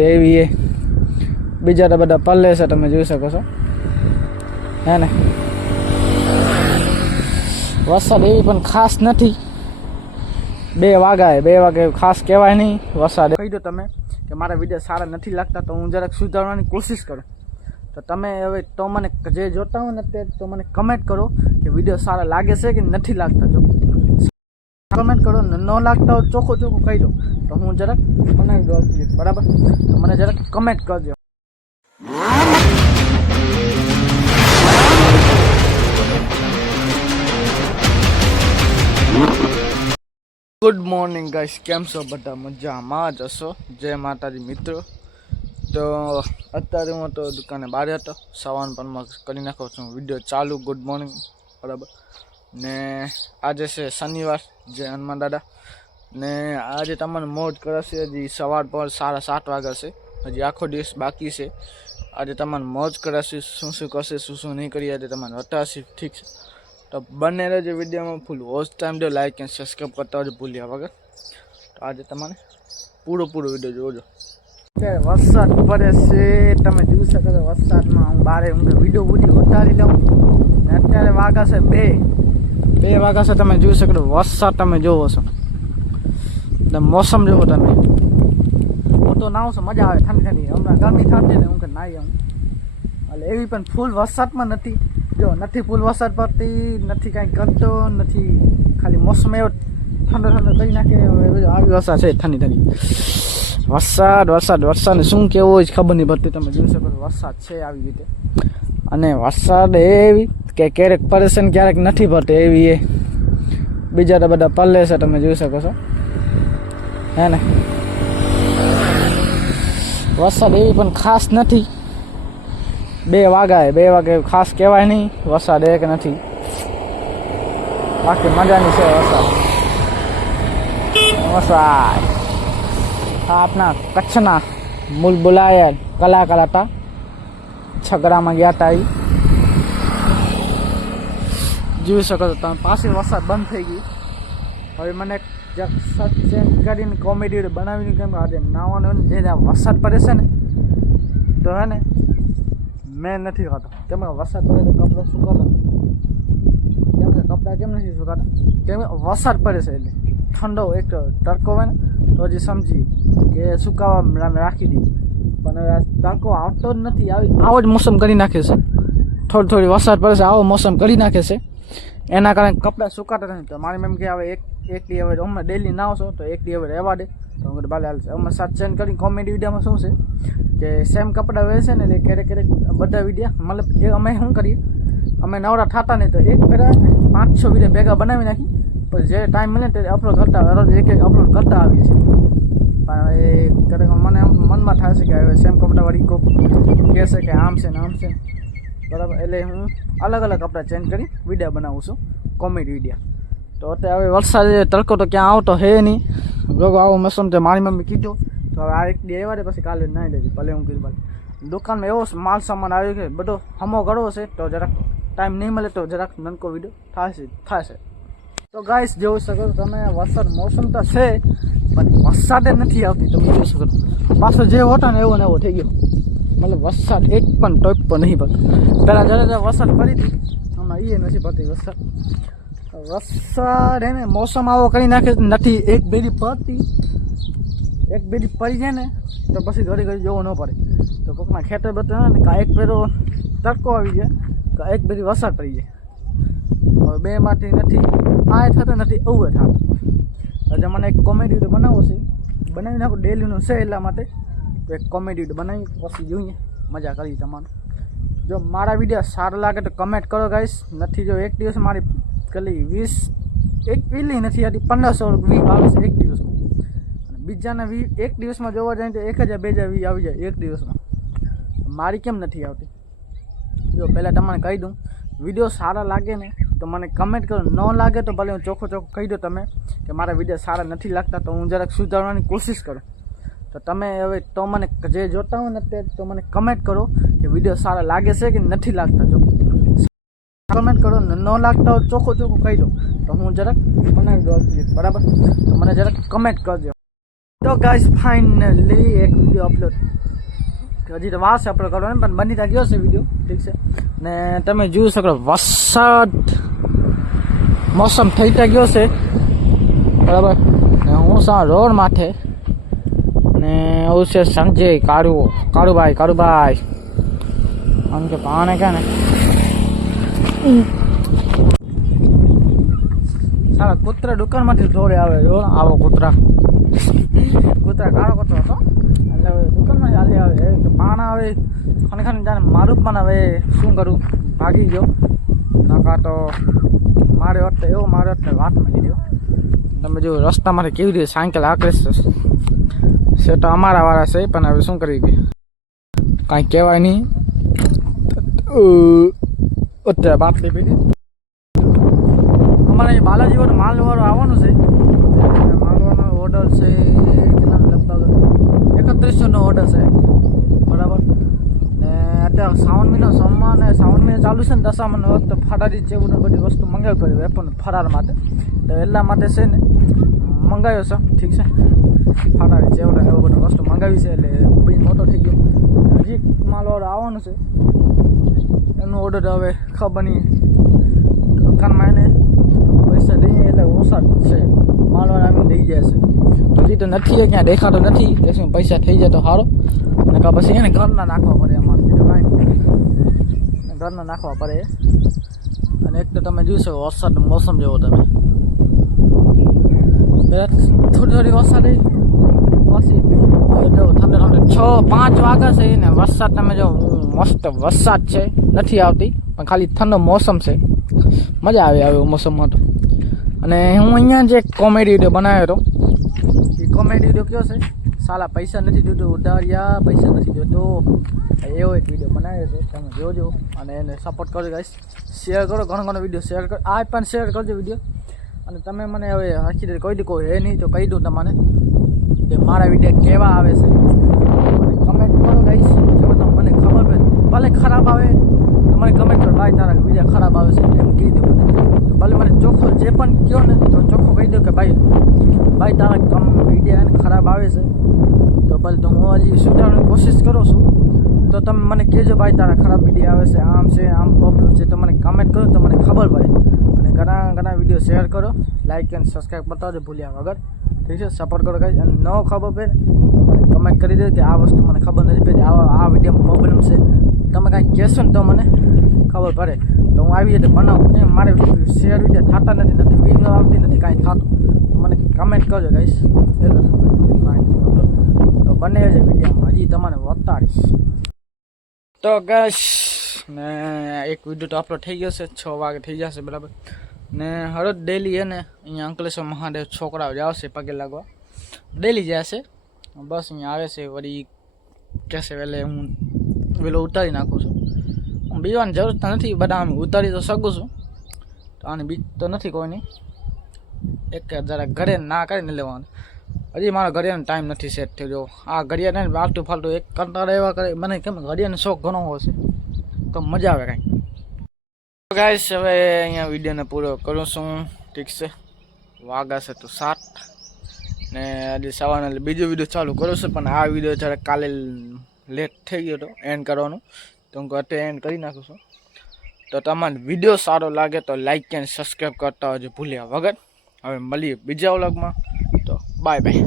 એવી એ બીજા તો બધા પલ્લે છે, તમે જોઈ શકો છો હે ને. વરસાદ એવી પણ ખાસ નથી. 2 વાગે ખાસ કહેવાય નહીં વરસાદ. કહી દો તમે કે મારા વિડીયો સારા નથી લાગતા, તો હું જરાક સુધારવાની કોશિશ કરું. તો તમે હવે તો મને જે જોતા હોય ને તે તો મને કમેન્ટ કરો કે વિડીયો સારા લાગે છે કે નથી લાગતા. જો કમેન્ટ કરો, ન લાગતા હોય ચોખ્ખું કહી દો તો હું જરાક બનાવી દઉં, બરાબર? તો મને જરાક કમેન્ટ કરજો. ગુડ મોર્નિંગ ગાઈસ, કેમ છો બધા? મજામાં જ હશો. જય માતાજી મિત્રો. તો અત્યારે હું તો દુકાને બહાર હતો, સવાન પણ કરી નાખો છું વિડીયો ચાલુ. ગુડ મોર્નિંગ, બરાબર. ને આજે છે શનિવાર, જય હનુમાન દાદા. ને આજે તમને મોજ કરાશે. હજી સવાર પર 7:30 વાગ્યા છે, હજી આખો દિવસ બાકી છે. આજે તમને મોજ કરાશે, શું કરશે, શું નહીં કરી, આજે તમને બતાવશે. ઠીક છે, તો બંને રહેજો વિડીયોમાં ફૂલ વોચ ટાઈમ દો. લાઈક એન્ડ સબસ્ક્રાઈબ કરતા હોજો ભૂલ્યા વગર. તો આજે તમને પૂરો વિડીયો જોજો. અત્યારે વરસાદ પડે છે, તમે જોઈ શકો છો. વરસાદમાં હું બારે વિડીયો ઉતારી લઉં. ને અત્યારે વાગ્યા છે 2 વાગ્યા છે, તમે જોઈ શકો છો. વરસાદ તમે જોવો છો, મોસમ જોવો તમે. હું તો નાવું છું, મજા આવે ઠંડી. હમણાં ગરમી થતી ને હું કે નાહી આવું, એટલે એવી પણ ફૂલ વરસાદમાં નથી. જો નથી ફૂલ વરસાદ પડતી, નથી કાંઈ કરતો નથી, ખાલી મોસમ એવો ઠંડો કરી નાખે. આવી વરસાદ છે, ઠંડી વરસાદ શું કેવું હોય ખબર નહીં પડતી. તમે જોઈ શકો વરસાદ છે આવી રીતે. અને વરસાદ એવી કે ક્યારેક પડે છે ને ક્યારેક નથી પડતી, એવી એ બીજા તો બધા પલ્લે છે, તમે જોઈ શકો છો હે ને. વરસાદ એવી પણ ખાસ નથી. 2 વાગે ખાસ કહેવાય નહીં વરસાદ એક નથી, બાકી મજાની છે વરસાદ. આપણા કચ્છના મૂલ બોલાયા કલાકાર હતા, છગડામાં ગયા હતા. જોઈ શકો છો તમે. પાછી વરસાદ બંધ થઈ ગઈ. હવે મને શર્ટ ચેન્જ કરીને કોમેડી બનાવીને, કેમ આજે નાવાનું જે વરસાદ પડે છે ને, તો હે ને મેં નથી ખાતો. કેમ કે વરસાદ પડે તો કપડાં સુકાતા. કેમ કે કપડાં કેમ નથી સુકાતા? કેમ કે વરસાદ પડે છે એટલે ઠંડો એક તડકો હોય ને તો હજી સમજી કે સુકાવા રાખી દીધી. પણ હવે આ તડકો આવતો જ નથી. આવો જ મોસમ કરી નાખે છે. થોડી વરસાદ પડે છે, આવો મોસમ કરી નાખે છે. એના કારણે કપડાં સુકાતા નથી. તો મારી મેમ કે હવે એક દી હવે અમે ડેલી ના આવશો તો એક દી હવે રહેવા દે. તો હું બાલે હાલશે. અમે સાથે ચેન્જ કરી કોમેડી વિડીયોમાં શું છે કે સેમ કપડાં વહેશે ને, એટલે ક્યારેક બધા વિડીયો મતલબ એ અમે શું કરીએ, અમે નવરા થતા નહીં તો એક પહેલાં 5-6 વિડીયો ભેગા બનાવી નાખી. પછી જે ટાઈમ મળે તે અપલોડ કરતા રોજ એક અપલોડ કરતા આવીએ છીએ. પણ એ ક્યારેક મને મનમાં થાય છે કે હવે સેમ કપડાવાળી કોક કહેશે કે આમ છે ને આમ છે, બરાબર. એટલે હું અલગ કપડાં ચેન્જ કરી વિડીયો બનાવું છું, કોમેડી વિડીયો. તો અત્યારે હવે વરસાદ તડકો તો ક્યાં આવતો હે નહીં. રોગ આવો મોસમ તે મારી મમ્મી કીધું. તો હવે આ એક દી આવ્યા દે, પછી કાલે નાહી લેજે. ભલે હું કીધું દુકાનમાં એવો માલ સામાન આવ્યો કે બધો હમો ગળવો છે, તો જરાક ટાઈમ નહીં મળે તો જરાક નનકો વિડીયો થશે. તો ગાઈસ જોઈ શકો તમે, વરસાદ મોસમ તો છે પણ વરસાદ નથી આવતી. તમે જોઈ શકો પાછો જે હોતો ને એવો થઈ ગયો. મતલબ વરસાદ એક પણ ટોપ પર નહીં પડતો. પહેલાં જરા વરસાદ પડી હતી, હમણાં એ નથી પડતી વરસાદ એને મોસમ આવો કરી નાખે નથી. એક બેડી પડી જાય ને તો પછી ઘડી જોવો ન પડે. તો કોઈકના ખેતર બતાવે ને કાં એક ફેરો તડકો આવી જાય, કાં એક બેડી વરસાદ પડી જાય. હવે બેમાંથી નથી આ થતો નથી, એવું થતું. એટલે મને એક કોમેડી વિડીયો બનાવવો છે, બનાવી નાખો. ડેલીનું છે એટલા માટે તો એક કોમેડી વિડીયો બનાવી પછી જોઈએ, મજા કરી તમારે. જો મારા વિડીયો સારા લાગે તો કમેન્ટ કરો ગાઈસ. નથી જો એક દિવસ મારી ખાલી 20 એક વીલી નથી આવતી, 1500 વ્યૂ આવે છે એક દિવસમાં. અને બીજાના એક દિવસમાં જોવા જાય તો 1000-2000 વ્યૂ આવી જાય એક દિવસમાં. મારી કેમ નથી આવતી? જો પહેલાં તમને કહી દઉં, વિડીયો સારા લાગે ને તો મને કમેન્ટ કરો. ન લાગે તો ભલે હું ચોખ્ખું કહી દો તમે કે મારા વિડીયો સારા નથી લાગતા, તો હું જરાક સુધારવાની કોશિશ કરું. તો તમે હવે તો મને જે જોતા હોય ને તે તો મને કમેન્ટ કરો કે વિડીયો સારા લાગે છે કે નથી લાગતા. જો કમેન્ટ કરો, ન લાગતા હોય ચોખ્ખું કહી દો તો હું જરાક બનાવી દઉં, બરાબર. તો મને જરાક કમેન્ટ કરજો. તો ગાઈસ ફાઇનલી એક વિડીયો અપલોડ હજી તો વાર છે અપલોડ કરવાનો પણ બની ત્યાં ગયો છે વિડીયો ઠીક છે ને તમે જોઈ શકો વરસાદ મોસમ થઈ ત્યાં ગયો છે બરાબર ને હું સા રોડ માથે ને એવું છે સંજય કારુભાઈ આમ કે પાણે કે ને સારા કૂતરા દુકાનમાંથી જોડે આવે જો આવો કૂતરા કાળો કૂતરો હતો એટલે દુકાનમાં ચાલી આવે પાણા આવે ખને જાણે મારું પણ હવે શું કરું ભાગી ગયો નકા તો માર્યો હતો વાત મળી ગયો તમે જો રસ્તામાંથી કેવી રીતે સાયકલ આકરે છે તો અમારા વાળા છે પણ હવે શું કરી ગઈ કાંઈ કહેવાય નહીં અત્યારે બાટલી પીધી અમારે બાલાજી વાળો માલવાળો આવવાનું છે માલવાનો ઓર્ડર છે કેટલા લગભગ 3100 નો ઓર્ડર છે બરાબર ને અત્યારે શ્રાવણ મહિનો સોમવાર ને શ્રાવણ મહિનો ચાલુ છે ને દશામાનો વખત ફરારી જેવું બધી વસ્તુ મંગાવી કરી વેપન ફરાર માટે તો એટલા માટે છે ને મંગાવ્યો છે ઠીક છે ફરારી જેવું એવું બધું વસ્તુ મંગાવી છે એટલે બી મોટો થઈ ગયો હજી માલવાળો આવવાનું છે એનું ઓર્ડર હવે ખબર નહીં દુકાનમાં એને પૈસા દઈએ એટલે ઓછા છે માલવાળા આવીને દઈ જાય છે હજી તો નથી ક્યાં દેખાતો નથી તેથી પૈસા થઈ જાય તો સારો અને કા પછી એને ઘરના નાખવા પડે અમારે બીજું કાંઈ નહીં ઘરના નાખવા પડે અને એક તો તમે જોઈ શકો વરસાદનું મોસમ જેવો તમે થોડી વરસાદ પછી જો ઠંડે 6-5 વાગ્યા છે ને વરસાદ તમે જો મસ્ત વરસાદ છે નથી આવતી પણ ખાલી ઠંડો મોસમ છે મજા આવે મોસમમાં તો અને હું અહીંયા જે કોમેડી વિડીયો બનાવ્યો હતો એ કોમેડી વિડીયો કયો છે સાલા પૈસા નથી દીધો ઉધાર્યા પૈસા નથી દીધો એવો એક વિડીયો બનાવ્યો છે તમે જોજો અને એને સપોર્ટ કરજો ગાઈસ શેર કરો ઘણો વિડીયો શેર કરો આ પણ શેર કરજો વિડીયો અને તમે મને હવે આખી રીતે કહી દો કોઈ હે નહીં તો કહી દઉં તમને કે મારા વિડીયો કેવા આવે છે મને કમેન્ટ કરો ગાઈસ જો તો મને ખબર પડે ભલે ખરાબ આવે તો મને કમેન્ટ કરો ભાઈ તારા વિડીયો ખરાબ આવે છે એમ કહી દો તો ભલે મને ચોખ્ખો જે પણ કહો ને તો ચોખ્ખો કહી દો કે ભાઈ તારા વિડીયો એને ખરાબ આવે છે તો ભલે તો હું હજી સુધારવાની કોશિશ કરું છું તો તમે મને કહેજો ભાઈ તારા ખરાબ વિડીયો આવે છે આમ પ્રોબ્લેમ છે તો મને કમેન્ટ કરો તો મને ખબર પડે અને ઘણા વિડીયો શેર કરો લાઈક અને સબસ્ક્રાઈબ બતાવજો ભૂલ્યા વગર ઠીક છે સપોર્ટ કરો ગાઈસ અને ન ખબર પડે મને કમેન્ટ કરી દો કે આ વસ્તુ મને ખબર નથી પડતી આ વિડીયોમાં પ્રોબ્લેમ છે તમે કાંઈ કહેશો ને તો મને ખબર પડે તો હું આવી રીતે બનાવું એમ મારે શેર વિડીયો થતા નથી વિડીયો આવતી નથી કાંઈ થતું તો મને કમેન્ટ કરજો ગાઈસ તો બને છે વિડીયોમાં હજી તમને વતાડીશ તો ગાઈસ ને એક વિડીયો તો અપલોડ થઈ ગયો છે 6 વાગે થઈ જશે બરાબર ને હરોજ ડેલી હે ને અહીંયા અંકલેશ્વર મહાદેવ છોકરાઓ આવશે પગે લાગવા ડેલી જશે બસ અહીંયા આવે છે વળી કહેશે એટલે હું વેલો ઉતારી નાખું છું હું બીવાની જરૂર તો નથી બધા આમ ઉતારી તો શકું છું તો આની બીક તો નથી કોઈની એક જરા ઘરે ના કરીને લેવાનું હજી મારા ઘડિયાળનો ટાઈમ નથી સેટ થયો જો આ ઘડિયાળ ને આલતું ફાલતું એક કંટાળા એવા કરે મને કેમ ઘડિયાળનો શોખ ઘણો હશે તો મજા આવે કાંઈ ગાઈસ હવે અહીંયા વિડીયોને પૂરો કરું છું ઠીક છે વાગ્યા છે તો 7 ને આજે સવારના બીજો વિડીયો ચાલુ કરું છું પણ આ વિડીયો જ્યારે કાલે લેટ થઈ ગયો હતો એન્ડ કરવાનું તો હું અત્યારે એન્ડ કરી નાખું છું તો તમારે વિડીયો સારો લાગે તો લાઈક અને સબસ્ક્રાઈબ કરતા હોજો ભૂલ્યા વગર હવે મળીએ બીજા વ્લોગમાં તો બાય બાય